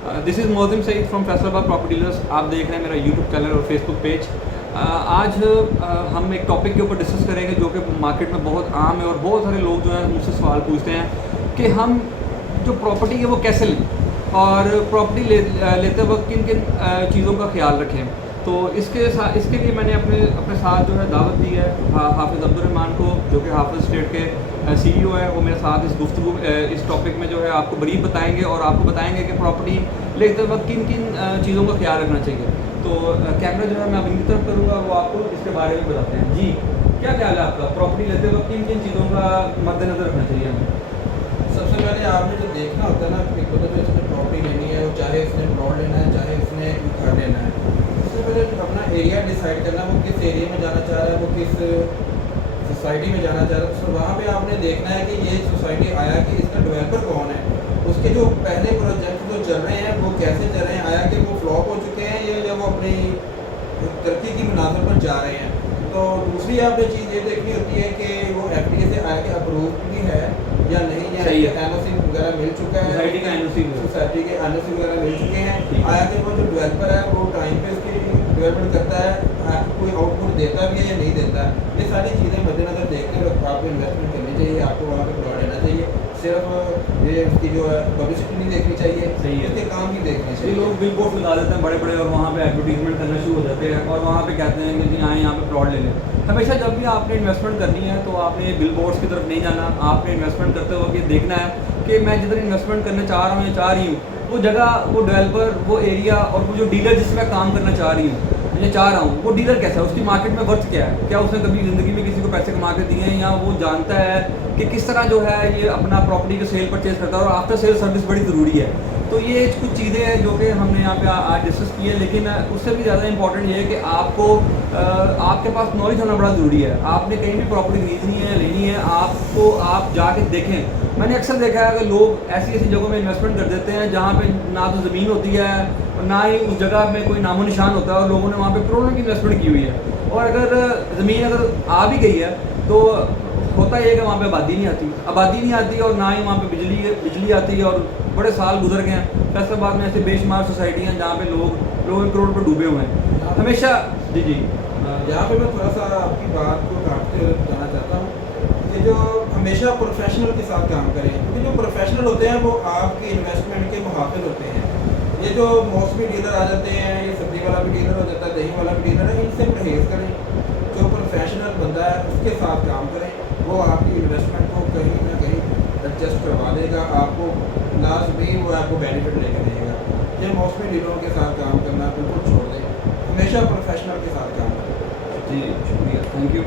This is Mohsin Saeed from Faisalabad property dealers. आप देख रहे हैं मेरा यूट्यूब चैनल और फेसबुक पेज। आज हम एक टॉपिक के ऊपर डिस्कस करेंगे जो कि मार्केट में बहुत आम है और बहुत सारे लोग जो है मुझसे सवाल पूछते हैं कि हम जो प्रॉपर्टी है वो कैसे लें और प्रॉपर्टी लेते वक्त किन किन चीज़ों का ख्याल रखें। तो इसके लिए मैंने अपने साथ जो है दावत दी है हाफिज़ अब्दुर्रहमान को, जो कि हाफिज़ स्टेट के CEO है। वो मेरे साथ इस गुफ्तगू इस टॉपिक में जो है आपको ब्रीफ बताएंगे और आपको बताएंगे कि प्रॉपर्टी लेते वक्त किन किन चीज़ों का ख्याल रखना चाहिए। तो कैमरा जो है मैं अब इनकी तरफ करूँगा, वो आपको इसके बारे में बताते हैं। जी, क्या ख्याल है आपका, प्रॉपर्टी लेते वक्त किन किन चीज़ों का मद्देनज़र रखना चाहिए हमें? सबसे पहले आपने जो देखना होता है ना कि मतलब जो इसने प्रॉपर्टी लेनी है, वो चाहे इसने प्लॉट लेना है चाहे इसने घर लेना है, सबसे पहले अपना एरिया डिसाइड करना, वो किस एरिया में जाना चाह रहा है, वो किस सोसाइटी में जाना चाह रहा है। तो वहाँ पे आपने देखना है कि ये सोसाइटी आया कि इसका डेवलपर कौन है, उसके जो पहले प्रोजेक्ट जो चल रहे हैं वो कैसे चल रहे हैं, आया कि वो फ्लॉप हो चुके हैं या वो अपनी तरक्की की मुनाज़र पर जा रहे हैं। तो दूसरी आपने चीज़ ये देखनी होती है कि वो FTA से आया कि अप्रूव भी है या नहीं, या NOC वगैरह मिल चुका है, सोसाइटी का सोसाइटी के NOC वगैरह मिल चुके हैं, आया कि वो जो डेवलपर है वो टाइम पे उसकी डेवलपमेंट करता है, कोई आउटपुट देता भी है या नहीं देता है। ये सारी चीज़ें मद्देनजर देखते हुए आपको इन्वेस्टमेंट करनी चाहिए, आपको वहाँ पर प्लॉट लेना चाहिए। सिर्फ ये उसकी जो है पब्लिसिटी नहीं देखनी चाहिए, सही है, उसके काम भी देखने ये चाहिए। लोग बिल बोर्ड लगा देते हैं बड़े बड़े और वहाँ पे एडवर्टीजमेंट करना शुरू हो जाते हैं और वहाँ पे कहते हैं कि जी आए यहाँ पे प्लॉट ले लें। हमेशा जब भी आपने इन्वेस्टमेंट करनी है तो आपने बिल बोर्ड्स की तरफ नहीं जाना। आपने इन्वेस्टमेंट करते वक्त ये देखना है कि मैं जिधर इन्वेस्टमेंट करना चाह रहा हूँ या चाह रही हूँ वो जगह, वो डेवलपर, वो एरिया और वो जो डीलर जिससे मैं काम करना चाह रही हूँ या चाह रहा हूँ, वो डीलर कैसा है, उसकी मार्केट में वर्थ क्या है, क्या उसने कभी ज़िंदगी में किसी को पैसे कमा के दिए हैं, या वो जानता है कि किस तरह जो है ये अपना प्रॉपर्टी का सेल परचेज करता है। और आफ्टर सेल सर्विस बड़ी ज़रूरी है। तो ये कुछ चीज़ें हैं जो कि हमने यहाँ पे आज डिस्कस की है, लेकिन उससे भी ज़्यादा इंपॉर्टेंट ये है कि आपको आपके पास नॉलेज होना बड़ा ज़रूरी है। आपने कहीं भी प्रॉपर्टी खरीदनी है, लेनी है, आपको आप जाके देखें। मैंने अक्सर देखा है कि लोग ऐसी ऐसी जगहों में इन्वेस्टमेंट कर देते हैं जहाँ पे ना तो ज़मीन होती है और ना ही उस जगह में कोई नामो निशान होता है, और लोगों ने वहाँ पे करोड़ों की इन्वेस्टमेंट की हुई है। और अगर ज़मीन अगर आ भी गई है तो होता ये है कि वहाँ पे आबादी नहीं आती और ना ही वहाँ पे बिजली आती है, और बड़े साल गुजर गए हैं। फैसलाबाद में ऐसे बेशुमार सोसाइटियाँ जहाँ पे लोग करोड़ पर डूबे हुए हैं हमेशा। जी जी, यहाँ पे मैं थोड़ा सा आपकी बात को काटते हुए बताना चाहता हूँ कि जो हमेशा प्रोफेशनल के साथ काम करें, क्योंकि जो प्रोफेशनल होते हैं वो आपकी इन्वेस्टमेंट के मुहाफिज होते हैं। ये जो मौसमी डीलर आ जाते हैं, ये सब्जी वाला भी डीलर हो जाता है, दही वाला भी डीलर है, इनसे परहेज़ करें। जो प्रोफेशनल बंदा है उसके साथ काम करें, वो आपकी इन्वेस्टमेंट को कहीं ना कहीं एडजस्ट करवा देगा, आपको लास्ट भी वो आपको बेनिफिट लेके देगा। ये मौसमी डीलरों के साथ काम करना बिल्कुल छोड़ दें, हमेशा प्रोफेशनल के साथ काम करें। जी शुक्रिया, थैंक यू।